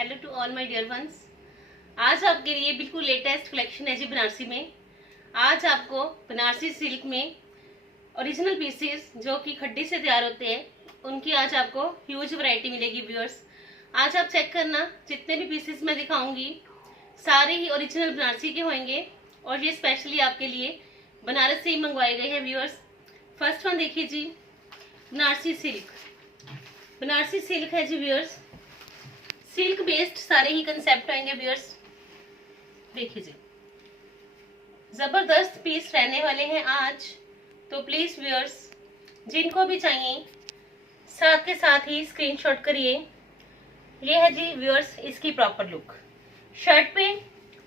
Hello to all my dear ones. आज आपके लिए बिल्कुल लेटेस्ट कलेक्शन है जी बनारसी में। आज आपको बनारसी सिल्क में ओरिजिनल पीसेस जो कि खड्डी से तैयार होते हैं उनकी आज आपको ह्यूज वैरायटी मिलेगी व्यूअर्स। आज आप चेक करना, जितने भी पीसेस मैं दिखाऊंगी सारे ही ओरिजिनल बनारसी के होंगे और ये स्पेशली आपके लिए बनारस से ही मंगवाए गए हैं व्यूअर्स। फर्स्ट वन देखिए जी, बनारसी सिल्क। बनारसी सिल्क है जी व्यूअर्स, सिल्क बेस्ड सारे ही कंसेप्ट होंगे व्यूअर्स। देखिए जी, जबरदस्त पीस रहने वाले हैं आज, तो प्लीज व्यूअर्स जिनको भी चाहिए साथ के साथ ही स्क्रीनशॉट करिए। ये है जी व्यूअर्स इसकी प्रॉपर लुक। शर्ट पे,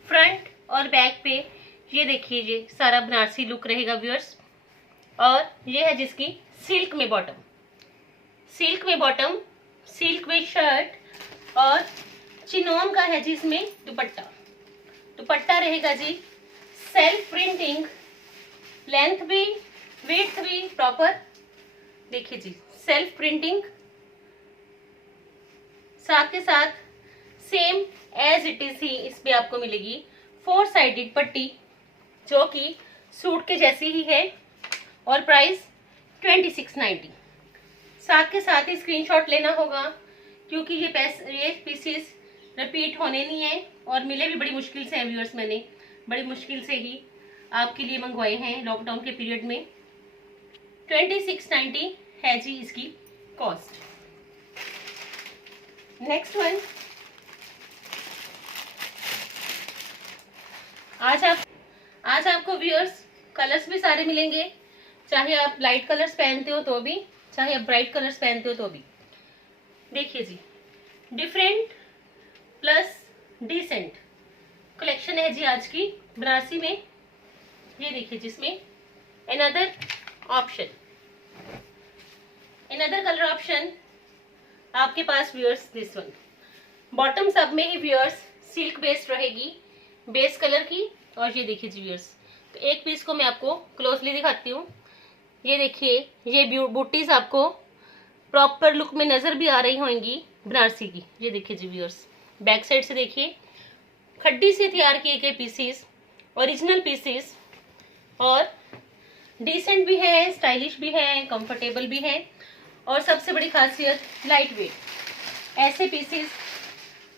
फ्रंट और बैक पे ये देखिए ये सारा बनारसी लुक रहेगा व्यूअर्स। और ये है जिसकी सिल्क में बॉटम, सिल्क में बॉटम, सिल्क में शर्ट और चिनोन का है जी इसमें दुपट्टा। दुपट्टा रहेगा जी सेल्फ प्रिंटिंग, लेंथ भी विड्थ भी प्रॉपर। देखिए जी सेल्फ प्रिंटिंग, साथ के साथ सेम एज इट इज ही इस पे आपको मिलेगी 4 साइडेड पट्टी जो कि सूट के जैसी ही है और प्राइस 2690। साथ के साथ ही स्क्रीनशॉट लेना होगा क्योंकि ये पीसेस रिपीट होने नहीं है और मिले भी बड़ी मुश्किल से हैं व्यूअर्स। मैंने बड़ी मुश्किल से ही आपके लिए मंगवाए हैं लॉकडाउन के पीरियड में। 2690 है जी इसकी कॉस्ट। नेक्स्ट वन, आज आपको व्यूअर्स कलर्स भी सारे मिलेंगे, चाहे आप लाइट कलर्स पहनते हो तो भी, चाहे आप ब्राइट कलर्स पहनते हो तो भी। देखिए जी, डिफरेंट प्लस डिसेंट कलेक्शन है जी आज की बनारसी में। ये देखिए जिसमें another option, another colour option आपके पास व्यूअर्स। दिस वन बॉटम सब में ही व्यूअर्स सिल्क बेस्ड रहेगी, बेस कलर की। और ये देखिए जी व्यूअर्स, तो एक पीस को मैं आपको क्लोजली दिखाती हूँ। ये देखिए ये बूटीज आपको प्रॉपर लुक में नजर भी आ रही होंगी बनारसी की। ये देखिए जी व्यूअर्स, बैक साइड से देखिए खड्डी से तैयार किए गए पीसेस, ओरिजिनल पीसेस और डिसेंट भी है, स्टाइलिश भी है, कंफर्टेबल भी है और सबसे बड़ी खासियत लाइट वेट। ऐसे पीसेस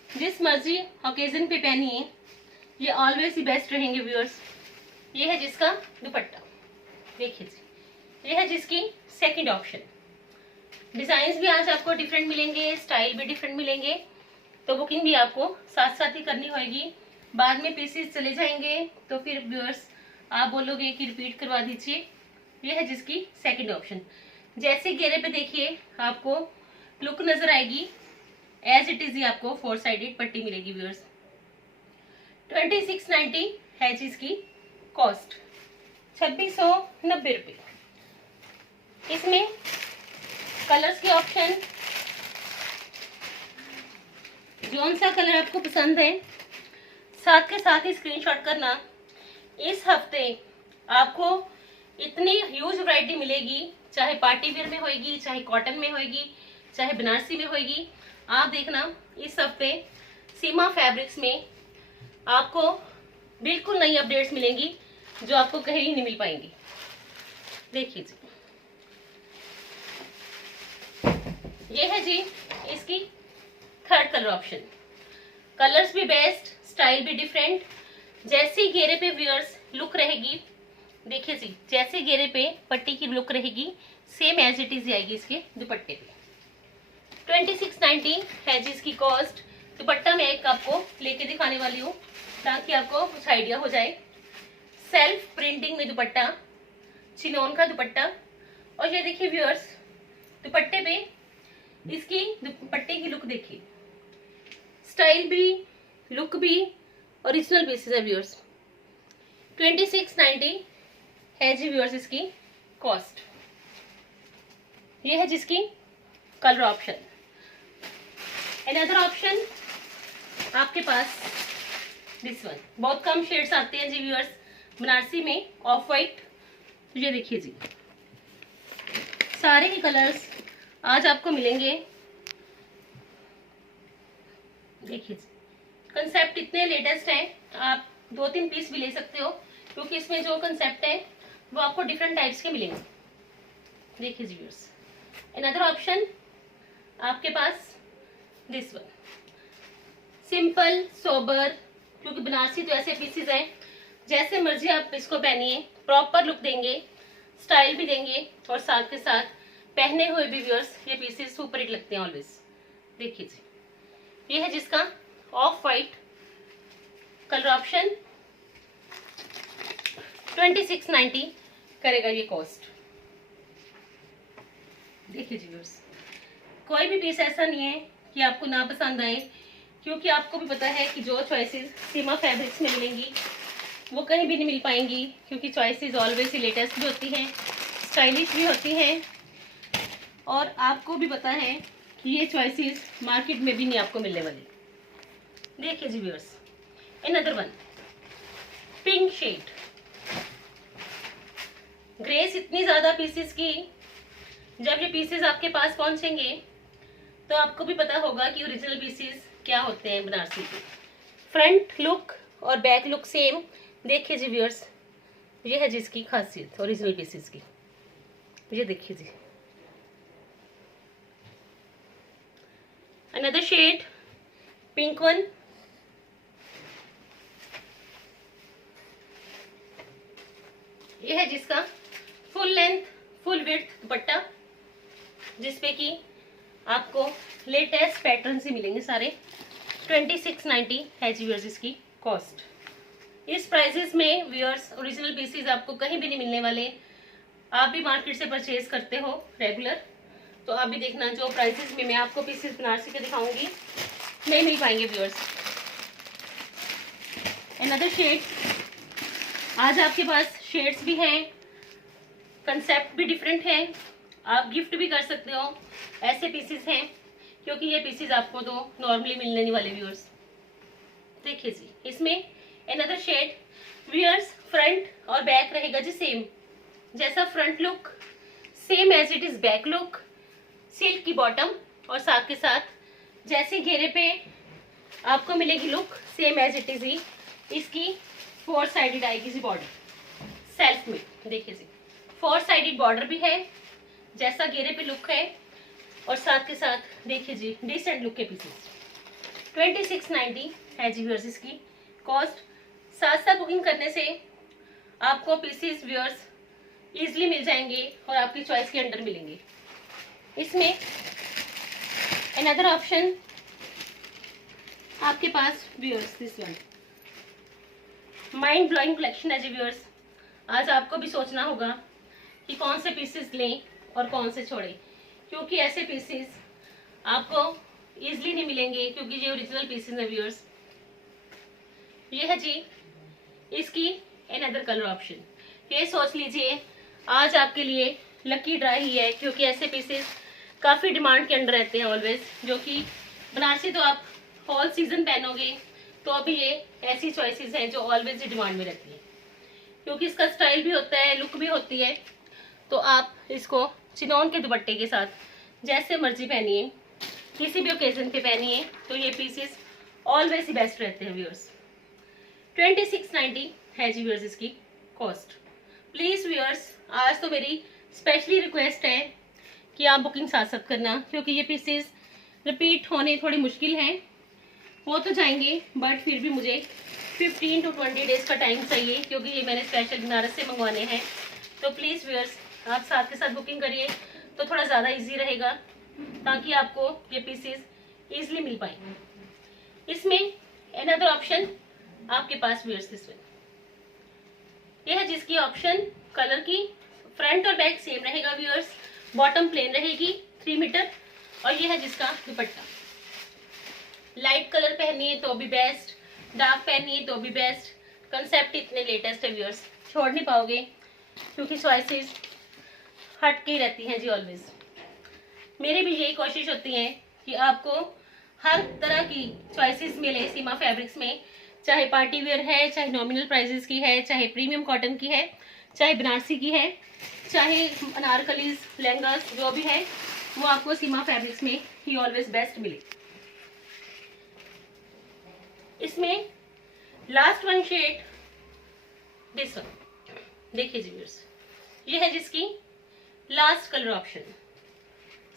जिस मर्जी ओकेजन पे पहनिए ये ऑलवेज ही बेस्ट रहेंगे व्यूअर्स। ये है जिसका दुपट्टा। देखिए जी, ये है जिसकी सेकंड ऑप्शन। डिजाइन भी आज आपको डिफरेंट मिलेंगे, स्टाइल भी डिफरेंट मिलेंगे, तो बुकिंग भी आपको साथ साथ ही करनी होगी। बाद में पीसेस चले जाएंगे तो फिर व्यूअर्स आप बोलोगे कि रिपीट करवा दीजिए। ये है जिसकी सेकंड ऑप्शन। जैसे घेरे पे देखिए आपको लुक नजर आएगी, एज इट इज ही आपको 4 साइडेड पट्टी मिलेगी व्यूअर्स। 2690 है जिसकी कॉस्ट, 2690 रुपये। इसमें कलर्स के ऑप्शन, जौन सा कलर आपको पसंद है साथ के साथ ही स्क्रीनशॉट करना। इस हफ्ते आपको इतनी ह्यूज वैरायटी मिलेगी, चाहे पार्टी वेयर में होगी, चाहे कॉटन में होगी, चाहे बनारसी में होगी। आप देखना इस हफ्ते सीमा फैब्रिक्स में आपको बिल्कुल नई अपडेट्स मिलेंगी जो आपको कहीं नहीं मिल पाएंगी। देखिए जी, ये है जी इसकी थर्ड कलर ऑप्शन। कलर्स भी बेस्ट, स्टाइल भी डिफरेंट। जैसी घेरे पे व्यूअर्स लुक रहेगी, देखिए जी जैसे घेरे पे पट्टी की लुक रहेगी सेम एज इट इज आएगी इसके दुपट्टे पे। 2690 है जी इसकी कॉस्ट। दुपट्टा मैं एक आपको लेके दिखाने वाली हूँ ताकि आपको कुछ आइडिया हो जाए। सेल्फ प्रिंटिंग में दुपट्टा, चिनोन का दुपट्टा। और ये देखिए व्यूअर्स दुपट्टे पे इसकी दुपट्टे की लुक देखिए, स्टाइल भी लुक भी ओरिजिनल पीसेस है व्यूअर्स। 2690 है जी व्यूअर्स इसकी कॉस्ट। ये है जिसकी कलर ऑप्शन। अनदर ऑप्शन आपके पास दिस वन। बहुत कम शेड्स आते हैं जी व्यूअर्स बनारसी में, ऑफ वाइट। ये देखिए जी सारे ही कलर्स आज आपको मिलेंगे। देखिए कंसेप्ट इतने लेटेस्ट हैं, आप 2-3 पीस भी ले सकते हो क्योंकि इसमें जो कंसेप्ट है वो आपको डिफरेंट टाइप्स के मिलेंगे। देखिए व्यूअर्स, अनदर ऑप्शन आपके पास दिस वन, सिंपल सोबर, क्योंकि बनारसी तो ऐसे पीसेस हैं जैसे मर्जी आप इसको पहनिए, प्रॉपर लुक देंगे, स्टाइल भी देंगे और साथ के साथ पहने हुए भी व्यूअर्स ये पीसेस सुपर हिट लगते हैं ऑलवेज। देखिए जी, ये है जिसका ऑफ वाइट कलर ऑप्शन, 2690 करेगा ये कॉस्ट। देखिए जी व्यूअर्स, कोई भी पीस ऐसा नहीं है कि आपको ना पसंद आए, क्योंकि आपको भी पता है कि जो चॉइसेस सीमा फैब्रिक्स में मिलेंगी वो कहीं भी नहीं मिल पाएंगी, क्योंकि चॉइसेस ऑलवेज ही लेटेस्ट भी होती हैं, स्टाइलिश भी होती हैं, और आपको भी पता है कि ये चॉइसेस मार्केट में भी नहीं आपको मिलने वाली। देखिए जी viewers, another one pink shade, grace इतनी ज्यादा पीसेस की, जब ये पीसेस आपके पास पहुंचेंगे तो आपको भी पता होगा कि ओरिजिनल पीसेस क्या होते हैं बनारसी के। फ्रंट लुक और बैक लुक सेम। देखिए जी व्यूअर्स, ये है जिसकी खासियत ओरिजिनल पीसेस की। ये देखिए जी, अनदर शेड पिंक वन, ये है जिसका फुल लेंथ फुल विड्थ दुपट्टा, जिसपे कि आपको लेटेस्ट पैटर्न से मिलेंगे सारे। 2690 है जी व्यूअर्स इसकी कॉस्ट। इस प्राइसेस में व्यूअर्स ओरिजिनल पीसेस आपको कहीं भी नहीं मिलने वाले। आप भी मार्केट से परचेज करते हो रेगुलर, तो आप भी देखना जो प्राइसेस में मैं आपको पीसेस बनारसी के दिखाऊंगी नहीं मिल पाएंगे व्यूअर्स। अनदर शेड, आज आपके पास शेड्स भी हैं, कंसेप्ट भी डिफरेंट है, आप गिफ्ट भी कर सकते हो, ऐसे पीसेस हैं, क्योंकि ये पीसेस आपको तो नॉर्मली मिलने नहीं वाले व्यूअर्स। देखिए जी, इसमें अनदर शेड व्यूअर्स, फ्रंट और बैक रहेगा जी सेम, जैसा front look same as it is back look, silk की बॉटम, और साथ के साथ जैसे घेरे पे आपको मिलेगी look same as it is ही इसकी 4 साइडेड आएगी जी बॉर्डर सेल्फ में। देखिए जी, 4 साइडेड बॉर्डर भी है, जैसा घेरे पे लुक है, और साथ के साथ देखिए जी डिसेंट लुक के पीसेस। 2690 है जी व्यूअर्स इसकी कॉस्ट। साथ साथ बुकिंग करने से आपको पीसेस व्यूअर्स इजीली मिल जाएंगे और आपकी चॉइस के अंडर मिलेंगे। इसमें अनदर ऑप्शन आपके पास viewers this one, mind blowing collection है जी व्यूअर्स। आज आपको भी सोचना होगा कि कौन से पीसेस लें और कौन से छोड़ें, क्योंकि ऐसे पीसेस आपको इजीली नहीं मिलेंगे, क्योंकि ये ओरिजिनल पीसेस है व्यूअर्स। ये है जी इसकी अनदर कलर ऑप्शन। ये सोच लीजिए आज आपके लिए लकी ड्रा ही है, क्योंकि ऐसे पीसेस काफ़ी डिमांड के अंडर रहते हैं ऑलवेज, जो कि बनारसी तो आप ऑल सीजन पहनोगे तो अभी ये ऐसी चॉइसेस हैं जो ऑलवेज ही डिमांड में रहती है, क्योंकि इसका स्टाइल भी होता है, लुक भी होती है। तो आप इसको चिनौन के दुपट्टे के साथ जैसे मर्जी पहनिए, किसी भी ओकेजन पे पहनिए, तो ये पीसेस ऑलवेज ही बेस्ट रहते हैं व्यूअर्स। 2690 है जी व्यूअर्स इसकी कॉस्ट। प्लीज व्यूअर्स, आज तो मेरी स्पेशली रिक्वेस्ट है कि आप बुकिंग साथ साथ करना, क्योंकि ये पीसेस रिपीट होने थोड़ी मुश्किल हैं, हो तो जाएंगे बट फिर भी मुझे 15 to 20 डेज का टाइम चाहिए, क्योंकि ये मैंने स्पेशल बनारस से मंगवाने हैं। तो प्लीज़ व्यूअर्स आप साथ के साथ बुकिंग करिए तो थोड़ा ज़्यादा इजी रहेगा, ताकि आपको ये पीसेस ईजिली मिल पाए। इसमें अनदर ऑप्शन आपके पास व्यूअर्स दिस वन, ये है जिसकी ऑप्शन कलर की फ्रंट और बैक सेम रहेगा व्यूअर्स, बॉटम प्लेन रहेगी 3 मीटर, और ये है जिसका दुपट्टा। लाइट कलर पहनिए तो भी बेस्ट, डार्क पहनिए तो भी बेस्ट। कंसेप्ट इतने लेटेस्ट है व्यूअर्स, छोड़ नहीं पाओगे, क्योंकि चॉइसेस हट के ही रहती हैं जी ऑलवेज। मेरी भी यही कोशिश होती है कि आपको हर तरह की चॉइसेस मिले सीमा फैब्रिक्स में, चाहे पार्टी वेयर है, चाहे नॉमिनल प्राइजेस की है, चाहे प्रीमियम कॉटन की है, चाहे बनारसी की है, चाहे अनारकलीज लहंगास जो भी है, वो आपको सीमा फैब्रिक्स में ही ऑलवेज बेस्ट मिले। इसमें last one shade this one, देखिए जी व्यूअर्स, ये है जिसकी लास्ट कलर ऑप्शन।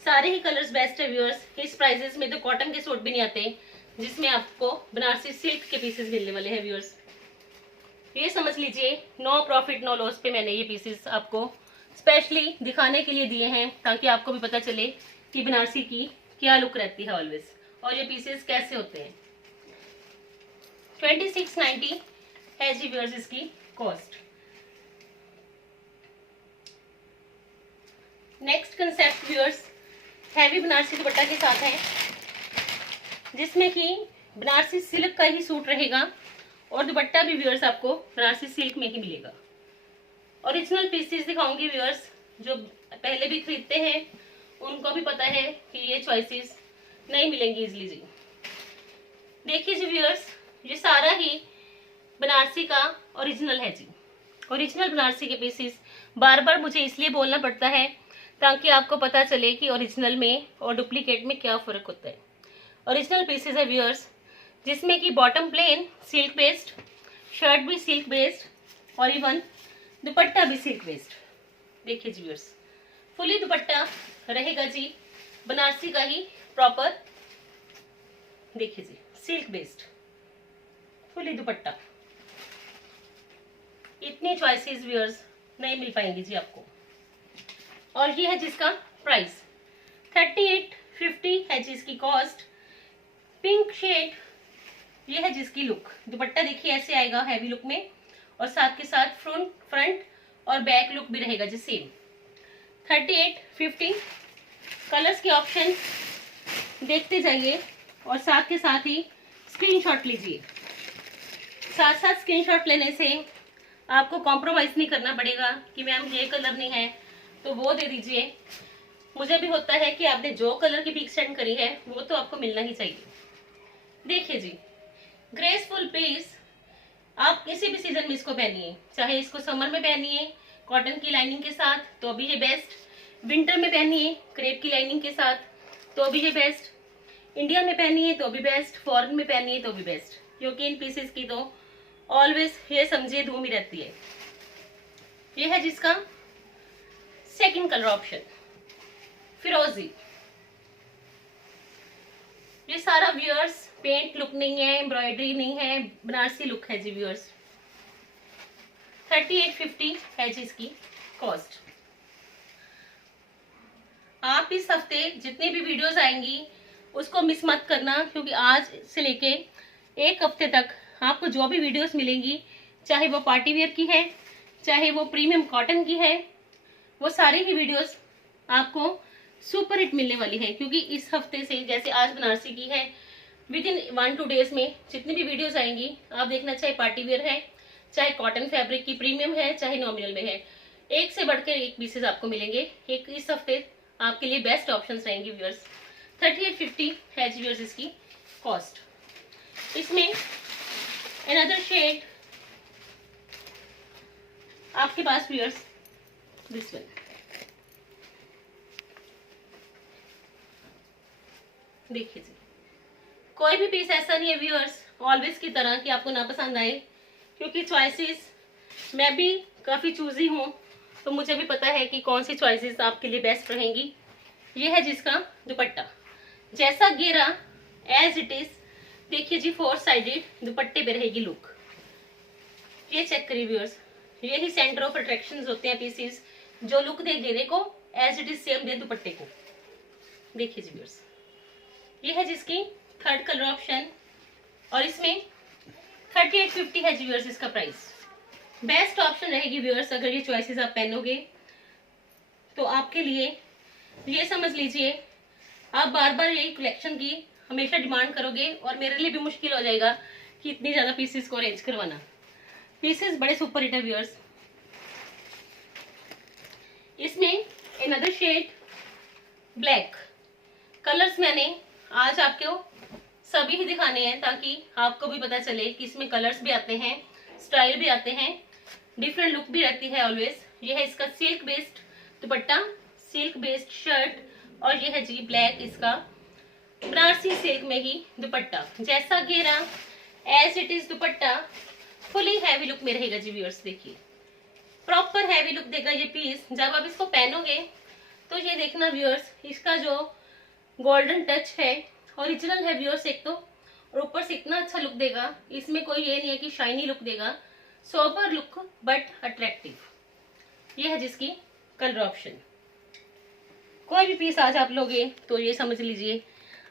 सारे ही कलर्स बेस्ट है व्यूअर्स। इस प्राइसेस में तो कॉटन के सूट भी नहीं आते जिसमें आपको बनारसी सिल्क के पीसेस मिलने वाले हैं व्यूअर्स। ये समझ लीजिए नो प्रॉफिट नो लॉस पे मैंने ये पीसेस आपको स्पेशली दिखाने के लिए दिए हैं, ताकि आपको भी पता चले कि बनारसी की क्या लुक रहती है ऑलवेज, और ये पीसेस कैसे होते हैं। 2690 है जी व्यूअर्स इसकी cost. Next concept viewers heavy Banarasi दुपट्टा के साथ है, जिसमें कि बनारसी सिल्क का ही सूट रहेगा और दुपट्टा भी व्यूअर्स आपको बनारसी सिल्क में ही मिलेगा। ओरिजिनल पीसेस दिखाऊंगी व्यूअर्स, जो पहले भी खरीदते हैं उनको भी पता है कि ये चॉइसेस नहीं मिलेंगी इजीली जी। देखिए जी व्यूअर्स, ये सारा ही बनारसी का ओरिजिनल है जी। ओरिजिनल बनारसी के पीसेस बार बार मुझे इसलिए बोलना पड़ता है ताकि आपको पता चले कि ओरिजिनल में और डुप्लीकेट में क्या फर्क होता है। ओरिजिनल पीसेस है व्यूअर्स, जिसमें कि bottom plane silk based, shirt भी सिल्क बेस्ड और इवन दुपट्टा भी सिल्क बेस्ड। देखिए जी व्यूअर्स, फुली दुपट्टा रहेगा जी बनारसी का ही प्रॉपर। देखिए जी सिल्क बेस्ड फुली दुपट्टा। इतनी चॉइसेस व्यूअर्स नहीं मिल पाएंगी जी आपको। और ये है जिसका प्राइस 3850 है जी इसकी कॉस्ट। पिंक शेड ये है जिसकी लुक। दुपट्टा देखिए ऐसे आएगा हैवी लुक में, और साथ के साथ फ्रंट और बैक लुक भी रहेगा जी सेम। 3850। कलर्स के ऑप्शन देखते जाइए और साथ के साथ ही स्क्रीनशॉट लीजिए। साथ साथ स्क्रीनशॉट लेने से आपको कॉम्प्रोमाइज नहीं करना पड़ेगा कि मैम ये कलर नहीं है तो वो दे दीजिए। मुझे भी होता है कि आपने जो कलर की पिक सेंड करी है वो तो आपको मिलना ही चाहिए। देखिए जी ग्रेसफुल पीस, आप किसी भी सीजन में इसको पहनिए, चाहे इसको समर में पहनिए कॉटन की लाइनिंग के साथ तो भी ये बेस्ट, विंटर में पहनिए क्रेप की लाइनिंग के साथ तो भी ये बेस्ट, इंडिया में पहनिए तो भी बेस्ट, फॉरेन में पहनिए तो भी बेस्ट, क्योंकि इन पीसेस की तो ऑलवेज ये समझिए धूम ही रहती है। ये है जिसका सेकंड कलर ऑप्शन फिरोजी। ये सारा व्यूअर्स पेंट लुक नहीं है, एम्ब्रॉयडरी नहीं है, बनारसी लुक है जी व्यूअर्स। 3850 है जी इसकी कॉस्ट। आप इस हफ्ते जितनी भी वीडियोस आएंगी उसको मिस मत करना, क्योंकि आज से लेके एक हफ्ते तक आपको जो भी वीडियोस मिलेंगी, चाहे वो पार्टी वेयर की है चाहे वो प्रीमियम कॉटन की है, वो सारी ही वीडियोस आपको सुपर हिट मिलने वाली है। क्योंकि इस हफ्ते से जैसे आज बनारसी की है, विद इन 1-2 डेज में जितनी भी वीडियोस आएंगी आप देखना, चाहे पार्टी वेयर है चाहे कॉटन फैब्रिक की प्रीमियम है चाहे नॉमिनल में है, एक से बढ़कर एक पीसेस आपको मिलेंगे। एक इस हफ्ते आपके लिए बेस्ट ऑप्शंस रहेंगे व्यूअर्स। 3850 है जी व्यूअर्स इसकी कॉस्ट। इसमें अनदर शेड आपके पास व्यूअर्स दिस वन। देखिए जी कोई भी पीस ऐसा नहीं है व्यूअर्स ऑलवेज की तरह कि आपको ना पसंद आए, क्योंकि चॉइसेस मैं भी काफी चूजी हूँ, तो मुझे भी पता है कि कौन सी चॉइसेस आपके लिए बेस्ट रहेंगी। ये है जिसका दुपट्टा, जैसा घेरा एज इट इज। देखिए जी 4 साइडेड दुपट्टे पे रहेगी लुक। ये चेक करिए व्यूअर्स, ये ही सेंटर ऑफ अट्रैक्शन होते हैं पीसेस, जो लुक दे घेरे को एज इट इज सेम दे दुपट्टे को। देखिए जी व्यूअर्स, ये है जिसकी थर्ड कलर ऑप्शन, और इसमें 3850 है जी व्यूअर्स इसका प्राइस। बेस्ट ऑप्शन रहेगी व्यूअर्स, अगर ये चॉइसेस आप पहनोगे तो आपके लिए ये समझ लीजिए आप बार बार यही कलेक्शन की हमेशा डिमांड करोगे, और मेरे लिए भी मुश्किल हो जाएगा कि इतनी ज्यादा पीसेस को अरेंज करवाना। पीसेस बड़े सुपर हिट है व्यूअर्स। इसमें अनदर शेड ब्लैक। कलर्स मैंने आज आपको सभी ही दिखाने हैं ताकि आपको भी पता चले कि इसमें कलर्स भी आते हैं, स्टाइल भी आते हैं, डिफरेंट लुक भी रहती है ऑलवेज। ये है इसका सिल्क बेस्ड दुपट्टा, सिल्क बेस्ड शर्ट, और ये है जी ब्लैक इसका बनारसी सिल्क में ही दुपट्टा। जैसा घेरा as it is dupatta fully heavy look में रहेगा जी व्यूअर्स। देखिए प्रॉपर हैवी लुक देगा ये पीस। जब आप इसको पहनोगे तो ये देखना व्यूअर्स, इसका जो गोल्डन टच है ओरिजिनल है व्यूअर्स एक तो, और ऊपर से इतना अच्छा लुक देगा। इसमें कोई ये नहीं है कि शाइनी लुक देगा, सोबर लुक बट अट्रैक्टिव। ये है जिसकी कलर ऑप्शन। कोई भी पीस आज आप लोगे तो ये समझ लीजिए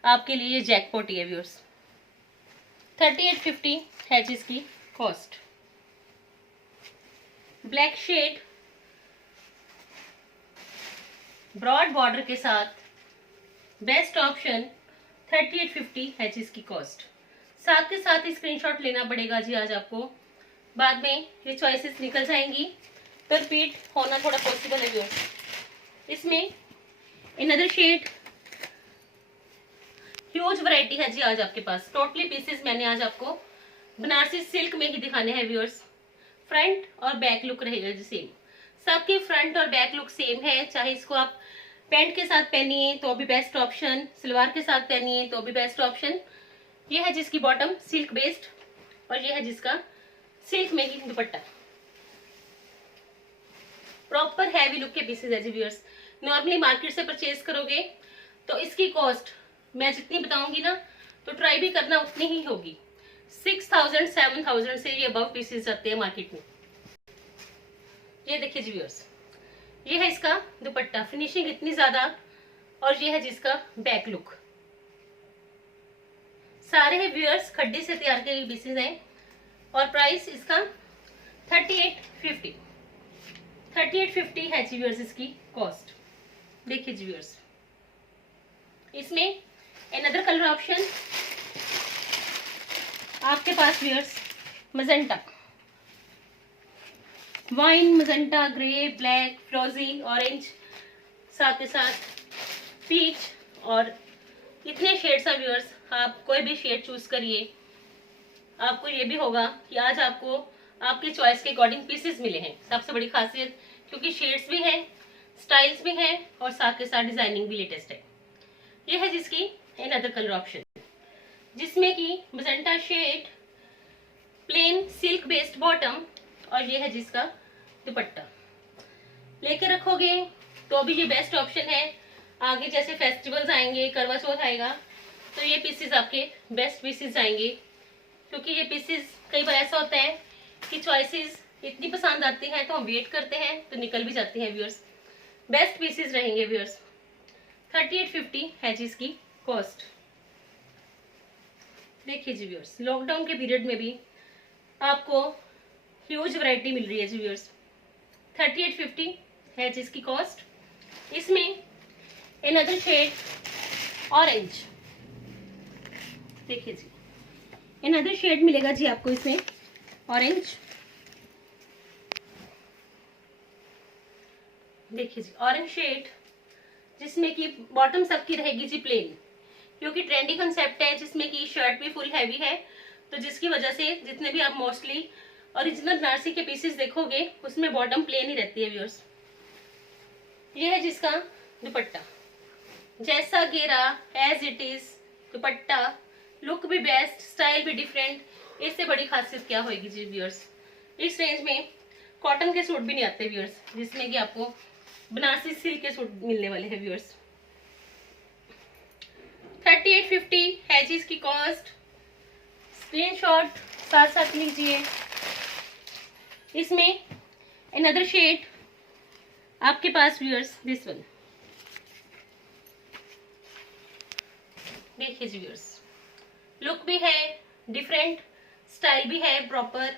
आपके लिए जैकपॉट ही है व्यूअर्स। 3850 है जिसकी cost. Black shade broad border के साथ बेस्ट ऑप्शन 3850 है जिसकी कॉस्ट। साथ के साथ ही स्क्रीनशॉट लेना पड़ेगा जी आज आपको, बाद में ये चॉइसेस निकल जाएंगी तो रिपीट होना थोड़ा पॉसिबल है व्यूअर्स। इसमें अनदर शेड ह्यूज वैरायटी है जी आज आपके पास। टोटली पीसेस मैंने आज आपको बनारसी सिल्क में ही दिखाने हैं व्यूअर्स। फ्रंट और बैक लुक रहेगा जी सेम, सबके फ्रंट और बैक लुक सेम है। चाहे इसको आप पैंट के साथ पहनिए तो भी बेस्ट ऑप्शन, सलवार के साथ पहनिए तो भी बेस्ट ऑप्शन। ये है जिसकी बॉटम सिल्क बेस्ड और ये है जिसका सिल्क में ही दुपट्टा। प्रॉपर हैवी लुक के पीसेस है जी व्यूअर्स। नॉर्मली मार्केट से परचेज करोगे तो इसकी कॉस्ट मैं जितनी बताऊंगी ना तो ट्राई भी करना उतनी ही होगी। 6000 7000 से ये अबव पीसेस जाते हैं मार्केट में। ये देखिए जी व्यूअर्स, ये है इसका दुपट्टा, फिनिशिंग इतनी ज्यादा, और ये है जिसका बैक लुक। सारे है व्यूअर्स खड्डे से तैयार किए गए पीसेस हैं और प्राइस इसका 3850 है जी व्यूअर्स इसकी कॉस्ट। देखिए जी व्यूअर्स, इसमें अनदर कलर ऑप्शन आपके पास viewers magenta, wine, magenta, grey, black, फ्रोजी, ऑरेंज, साथ के साथ पीच, और इतने शेड्स हैं व्यूअर्स। आप कोई भी शेड चूज करिए, आपको ये भी होगा कि आज आपको आपकी चॉइस के अकॉर्डिंग पीसेस मिले हैं। सबसे बड़ी खासियत क्योंकि शेड्स भी हैं, स्टाइल्स भी हैं और साथ के साथ डिजाइनिंग भी लेटेस्ट है। ये है जिसकी अनदर कलर ऑप्शन, जिसमें कि magenta shade, plain silk based bottom, और ये है जिसका दुपट्टा। लेके रखोगे तो भी ये बेस्ट ऑप्शन है। आगे जैसे फेस्टिवल्स आएंगे, करवा चौथ आएगा, तो ये पीसेस आपके बेस्ट पीसेस आएंगे। क्योंकि ये पीसेस कई बार ऐसा होता है कि चॉइसेस इतनी पसंद आती हैं तो हम वेट करते हैं तो निकल भी जाती हैं व्यूअर्स। बेस्ट पीसेस रहेंगे व्यूअर्स। 3850 है जी इसकी कॉस्ट। देखिए जी व्यूअर्स, लॉकडाउन के पीरियड में भी आपको ह्यूज वैरायटी मिल रही है जी व्यूअर्स। 3850 है जिसकी कॉस्ट। इसमें अनदर शेड ऑरेंज, देखिए जी अनदर शेड मिलेगा जी आपको इसमें ऑरेंज। देखिए जी ऑरेंज शेड, जिसमें कि बॉटम सबकी रहेगी जी प्लेन, क्योंकि ट्रेंडी कंसेप्ट है जिसमें कि शर्ट भी फुल हैवी है, तो जिसकी वजह से जितने भी आप मोस्टली ओरिजिनल बनारसी के पीसेस देखोगे उसमें बॉटम प्लेन ही रहती है व्यूअर्स। ये है जिसका दुपट्टा, जैसा घेरा as it is dupatta, look भी बेस्ट, स्टाइल भी डिफरेंट। इससे बड़ी खासियत क्या होगी जी व्यूअर्स। इस रेंज में कॉटन के सूट भी नहीं आते व्यूअर्स, जिसमें कि आपको बनारसी सिल्क के सूट मिलने वाले हैं व्यूअर्स। 3850 है जी इसकी कॉस्ट। स्क्रीनशॉट साथ साथ लीजिए। इसमें अनदर शेड आपके पास व्यूअर्स दिस वन। देखिए जी व्यूअर्स, लुक भी है डिफरेंट, स्टाइल भी है प्रॉपर,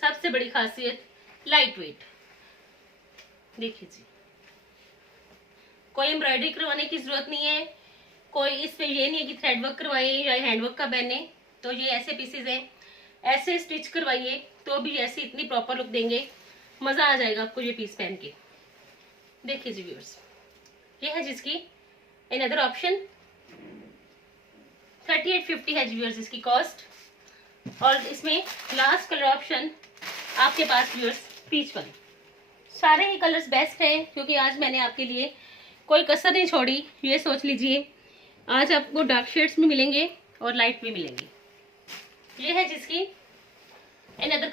सबसे बड़ी खासियत लाइट वेट। देखिए जी, कोई एम्ब्रॉयडरी करवाने की जरूरत नहीं है, कोई इस पे ये नहीं है कि थ्रेड वर्क करवाए या हैंडवर्क का पहने। तो ये ऐसे पीसेज हैं, ऐसे स्टिच करवाइए तो भी ऐसे इतनी प्रॉपर लुक देंगे, मजा आ जाएगा आपको ये पीस पहन के। देखिए जी व्यूअर्स, ये है जिसकी अनदर ऑप्शन। 3850 है जी व्यूअर्स इसकी कॉस्ट। और इसमें लास्ट कलर ऑप्शन आपके पास व्यूअर्स पीच वन। सारे ही कलर्स बेस्ट हैं क्योंकि आज मैंने आपके लिए कोई कसर नहीं छोड़ी। ये सोच लीजिए आज आपको डार्क शेड्स भी मिलेंगे और लाइट भी मिलेंगे। ये है जिसकी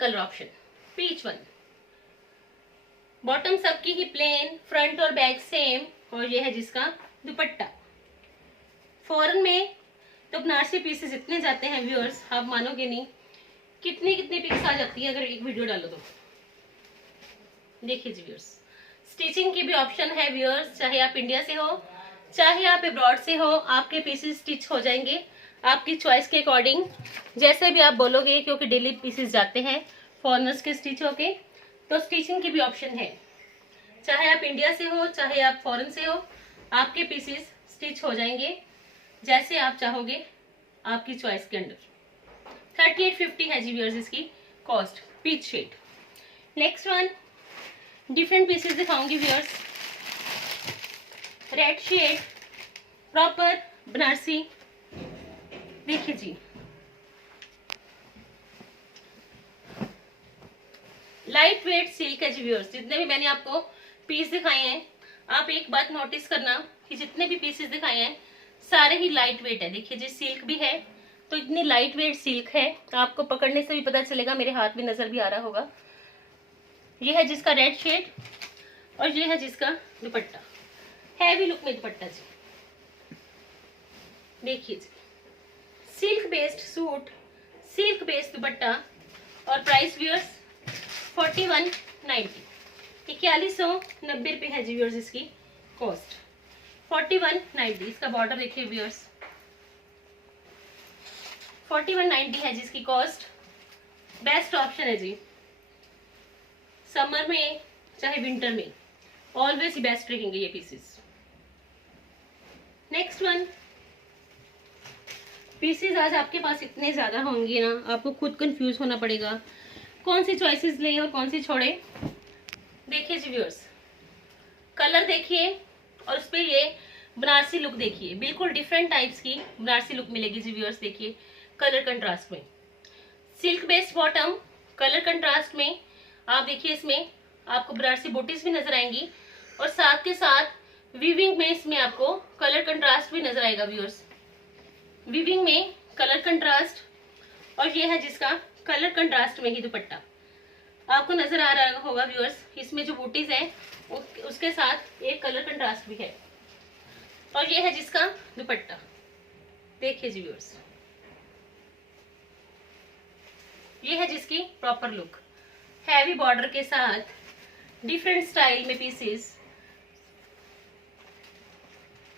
colour option peach one. Bottom सबकी ही प्लेन, फ्रंट और बैक सेम, और ये है जिसका दुपट्टा। फॉरेन में तो बनारसी पीसेस इतने जाते हैं व्यूअर्स, आप मानोगे नहीं, कितनी कितनी पिक्स आ जाती है अगर एक वीडियो डालो तो। देखिए जी व्यूअर्स, स्टिचिंग की भी ऑप्शन है व्यूअर्स, चाहे आप इंडिया से हो चाहे आप अब्रॉड से हो, आपके पीसेस स्टिच हो जाएंगे आपकी चॉइस के अकॉर्डिंग, जैसे भी आप बोलोगे, क्योंकि डेली पीसेस जाते हैं फॉरनर्स के स्टिच होके। तो स्टिचिंग की भी ऑप्शन है, चाहे आप इंडिया से हो चाहे आप फॉरेन से हो, आपके पीसेस स्टिच हो जाएंगे जैसे आप चाहोगे, आपकी चॉइस के अंडर। 3850 है जी व्यूअर्स इसकी cost, peach shade. Next one, different pieces दिखाऊंगी viewers. Red shade, proper Banarasi, देखिए जी, लाइट वेट सिल्क है जी व्यूअर्स। जितने भी मैंने आपको पीस दिखाए हैं, आप एक बात नोटिस करना कि जितने भी पीसेस दिखाए हैं सारे ही लाइट वेट है। देखिए जी, सिल्क भी है, तो इतनी लाइट वेट सिल्क है, तो आपको पकड़ने से भी पता चलेगा, मेरे हाथ में नजर भी आ रहा होगा। ये है जिसका रेड शेड, और ये है जिसका दुपट्टा, हैवी लुक में दुपट्टा जी। देखिए जी, silk based suit, silk based dupatta, और प्राइस व्यूअर्स 4190, 4190 रुपये है जी व्यूअर्स इसकी कॉस्ट, 4190। इसका बॉर्डर देखिए व्यूअर्स, 4190 है जिसकी कॉस्ट। बेस्ट ऑप्शन है जी, समर में चाहे विंटर में, ऑलवेज बेस्ट रहेंगे ये पीसेस। नेक्स्ट वन, पीसेस आज आपके पास इतने ज्यादा होंगे ना, आपको खुद कंफ्यूज होना पड़ेगा कौन सी चॉइसेस लें और कौन सी छोड़े। देखिए जी व्यूअर्स, कलर देखिए और उस पे ये बनारसी लुक देखिए, बिल्कुल डिफरेंट टाइप्स की बनारसी लुक मिलेगी जी व्यूअर्स। देखिए कलर कंट्रास्ट में, silk based bottom, colour contrast में आप देखिए, इसमें आपको बनारसी बूटीज भी नजर आएंगी, और साथ के साथ वीविंग में इसमें आपको कलर कंट्रास्ट भी नजर आएगा व्यूअर्स। वीविंग में कलर कंट्रास्ट, और ये है जिसका कलर कंट्रास्ट में ही दुपट्टा आपको नजर आ रहा होगा व्यूअर्स। इसमें जो बूटीज है उसके साथ एक कलर कंट्रास्ट भी है, और ये है जिसका दुपट्टा। देखिए जी व्यूअर्स, ये है जिसकी प्रॉपर लुक, हैवी बॉर्डर के साथ डिफरेंट स्टाइल में पीसेस,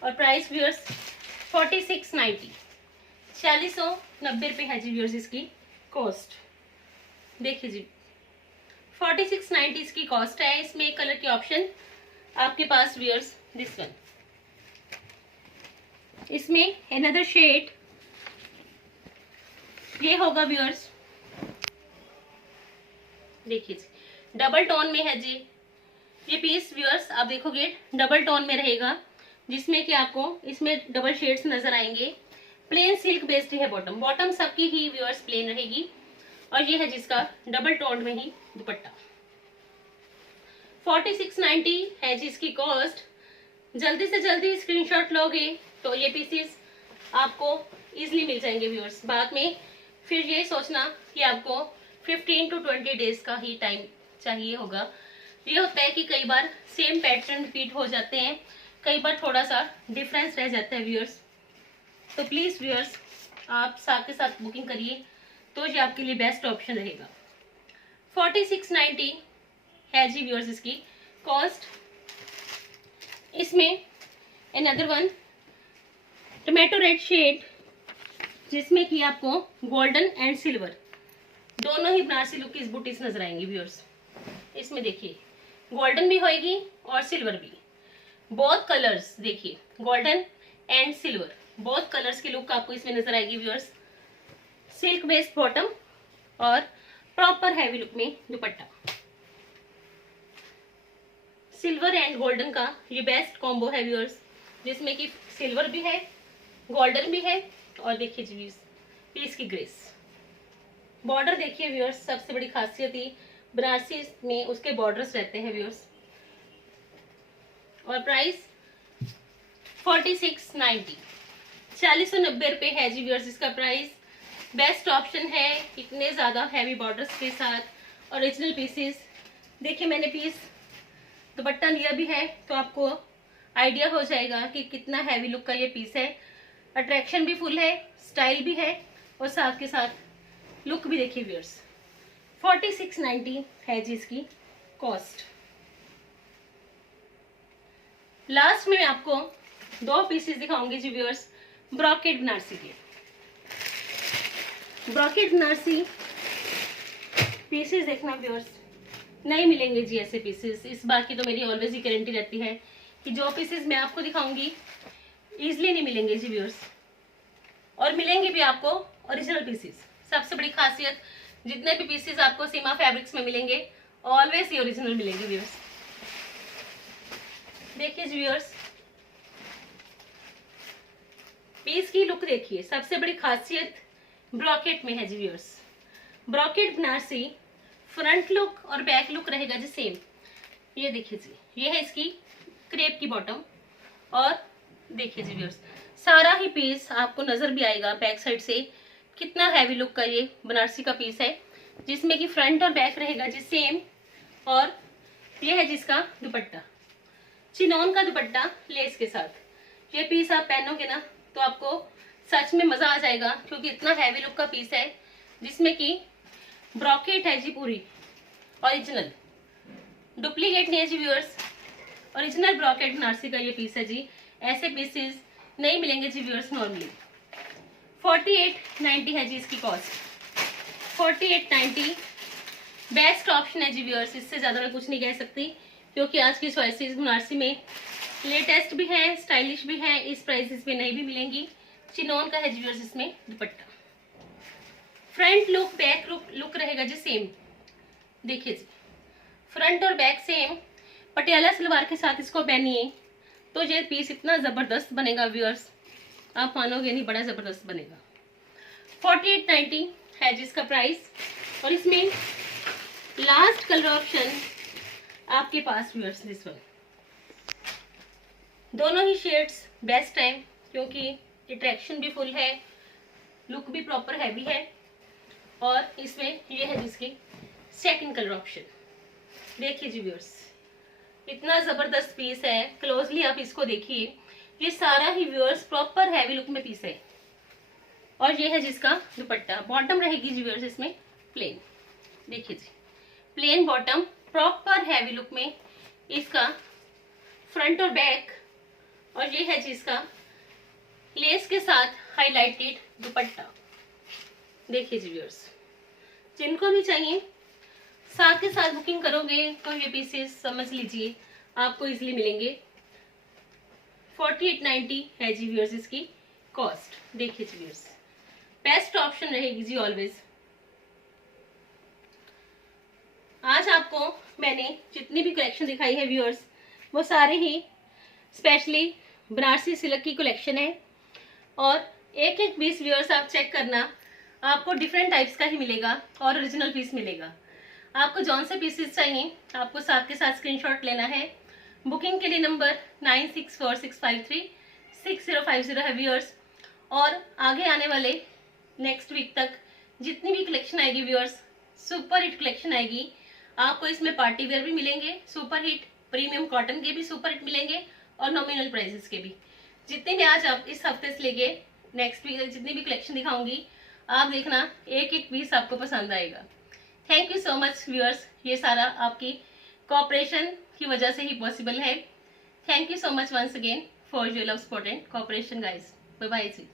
और प्राइस व्यूअर्स 4690, 4690 रुपये है जी व्यूअर्स इसकी कॉस्ट। देखिए जी, 4690 इसकी कॉस्ट है। इसमें एक कलर की ऑप्शन आपके पास व्यूअर्स, दिस वन, इसमें अनदर शेड ये होगा व्यूअर्स। देखिए जी, डबल टोन में है जी ये पीस व्यूअर्स, आप देखोगे डबल टोन में रहेगा, जिसमें कि आपको इसमें डबल शेड्स नजर आएंगे। प्लेन सिल्क बेस्ड है बॉटम, बॉटम सबकी ही व्यूअर्स प्लेन रहेगी, और ये है जिसका डबल टोन में ही दुपट्टा। 4690 है जिसकी कॉस्ट। जल्दी से जल्दी स्क्रीनशॉट लोगे तो ये पीसेस आपको इजीली मिल जाएंगे व्यूअर्स। बाद में फिर ये सोचना कि आपको 15 to 20 डेज का ही टाइम चाहिए होगा। ये होता है कि कई बार सेम पैटर्न रिपीट हो जाते हैं, कई बार थोड़ा सा डिफरेंस रह जाता है व्यूअर्स। तो प्लीज व्यूअर्स, आप साथ के साथ बुकिंग करिए, तो ये आपके लिए बेस्ट ऑप्शन रहेगा। 4690 है जी व्यूअर्स इसकी कॉस्ट। इसमें another one tomato red shade, जिसमें कि आपको गोल्डन एंड सिल्वर दोनों ही बनारसी लुक की इस बूटीज नजर आएंगी व्यूअर्स। इसमें देखिए गोल्डन भी होएगी और सिल्वर भी, बोथ कलर्स देखिए, golden and silver both colours की लुक आपको इसमें नजर आएगी व्यूअर्स। सिल्क बेस्ड बॉटम और प्रॉपर हैवी लुक में दुपट्टा, सिल्वर एंड गोल्डन का ये बेस्ट कॉम्बो है व्यूअर्स, जिसमें कि सिल्वर भी है, गोल्डन भी है, और देखिए जी पीस की ग्रेस। बॉर्डर देखिए व्यूअर्स, सबसे बड़ी खासियत ही बनारसी में उसके बॉर्डर्स रहते हैं व्यूअर्स। और प्राइस 4690, 4690 रुपये है जी व्यूअर्स इसका प्राइस। बेस्ट ऑप्शन है, इतने ज्यादा हैवी बॉर्डर्स के साथ ओरिजिनल पीसेस। देखिए मैंने पीस दुपट्टा लिया भी है तो आपको आइडिया हो जाएगा कि कितना हैवी लुक का ये पीस है। अट्रैक्शन भी फुल है, स्टाइल भी है और साथ के साथ लुक भी देखिए व्यूअर्स। 4690 है जी इसकी कॉस्ट। लास्ट में मैं आपको 2 पीसेस दिखाऊंगी जी व्यूअर्स, ब्रॉकेट बनारसी के। ब्रॉकेट बनारसी पीसेस देखना व्यूअर्स, नहीं मिलेंगे जी ऐसे पीसेस। इस बात की तो मेरी ऑलवेज ही गारंटी रहती है कि जो पीसेस मैं आपको दिखाऊंगी इजीली नहीं मिलेंगे जी व्यूअर्स, और मिलेंगे भी आपको ओरिजिनल पीसेस। सबसे बड़ी खासियत, जितने भी पीसेस आपको सीमा फैब्रिक्स में मिलेंगे ऑलवेज ही ओरिजिनल मिलेंगे व्यूअर्स। देखिए जी व्यूअर्स, पीस की लुक देखिए। सबसे बड़ी खासियत ब्रॉकेट में है जी viewers. Brocade Banarasi front look और बैक लुक रहेगा जी सेम। ये देखिए जी, ये है इसकी क्रेप की बॉटम, और देखिए जी व्यूअर्स सारा ही पीस आपको नजर भी आएगा बैक साइड से कितना हैवी लुक का ये बनारसी का पीस है, जिसमें कि फ्रंट और बैक रहेगा जी सेम। और ये है जिसका दुपट्टा, चिनॉन का दुपट्टा लेस के साथ। ये पीस आप पहनोगे ना तो आपको सच में मजा आ जाएगा, क्योंकि इतना हैवी लुक का पीस है जिसमें कि ब्रॉकेट है जी पूरी ओरिजिनल, डुप्लीकेट नहीं है जी व्यूअर्स। ओरिजिनल ब्रॉकेट बनारसी का ये पीस है जी। ऐसे पीसेस नहीं मिलेंगे जी व्यूअर्स नॉर्मली। 4890 है जी इसकी कॉस्ट। 4890 बेस्ट ऑप्शन है जी व्यूअर्स, इससे ज्यादा मैं कुछ नहीं कह सकती, क्योंकि आज की चॉइसेस बनारसी में लेटेस्ट भी है, स्टाइलिश भी है, इस प्राइसेस में नहीं भी मिलेंगी। चिनॉन का है जी व्यूअर्स इसमें दुपट्टा। फ्रंट लुक बैक लुक रहेगा जी सेम। देखिए जी, फ्रंट और बैक सेम। पटियाला सलवार के साथ इसको पहनिए तो ये पीस इतना जबरदस्त बनेगा व्यूअर्स, आप मानोगे नहीं, बड़ा जबरदस्त बनेगा। 4890 है जिसका प्राइस। और इसमें लास्ट कलर ऑप्शन आपके पास व्यूअर्स दिस वन। दोनों ही शेड्स बेस्ट है, क्योंकि अट्रैक्शन भी फुल है, लुक भी प्रॉपर हैवी है। और इसमें ये है जिसकी सेकंड कलर ऑप्शन। देखिए जी व्यूअर्स, इतना जबरदस्त पीस है, क्लोजली आप इसको देखिए। ये सारा ही व्यूअर्स प्रॉपर हैवी लुक में पीस है। और ये है जिसका दुपट्टा। बॉटम रहेगी जी व्यूअर्स इसमें प्लेन। देखिए जी, plain bottom, proper heavy look में इसका फ्रंट और बैक। और ये है जी इसका लेस के साथ हाईलाइटेड दुपट्टा। देखिए जी व्यूअर्स, जिनको भी चाहिए साथ के साथ बुकिंग करोगे तो ये पीसेस समझ लीजिए आपको इजीली मिलेंगे। 4890 है जी व्यूअर्स इसकी कॉस्ट। देखिए जी व्यूअर्स, बेस्ट ऑप्शन रहेगी जी ऑलवेज। आज आपको मैंने जितनी भी कलेक्शन दिखाई है व्यूअर्स, वो सारे ही स्पेशली बनारसी सिल्क की कलेक्शन है। और एक एक पीस व्यूअर्स आप चेक करना, आपको डिफरेंट टाइप्स का ही मिलेगा और ओरिजिनल पीस मिलेगा। आपको जौन से पीसेस चाहिए आपको साथ के साथ स्क्रीनशॉट लेना है। बुकिंग के लिए नंबर 9646536050 है व्यूअर्स। और आगे आने वाले नेक्स्ट वीक तक जितनी भी कलेक्शन आएगी व्यूअर्स, सुपर हिट कलेक्शन आएगी। आपको इसमें पार्टी वेयर भी मिलेंगे सुपर हिट, प्रीमियम कॉटन के भी सुपर हिट मिलेंगे, और नॉमिनल प्राइसेस के भी। जितने भी आज आप इस हफ्ते से लेके नेक्स्ट वीक जितनी भी कलेक्शन दिखाऊंगी, आप देखना एक एक पीस आपको पसंद आएगा। Thank you so much viewers, ये सारा आपकी कोऑपरेशन की वजह से ही पॉसिबल है। Thank you so much once again for your love support and cooperation guys. Bye bye ji.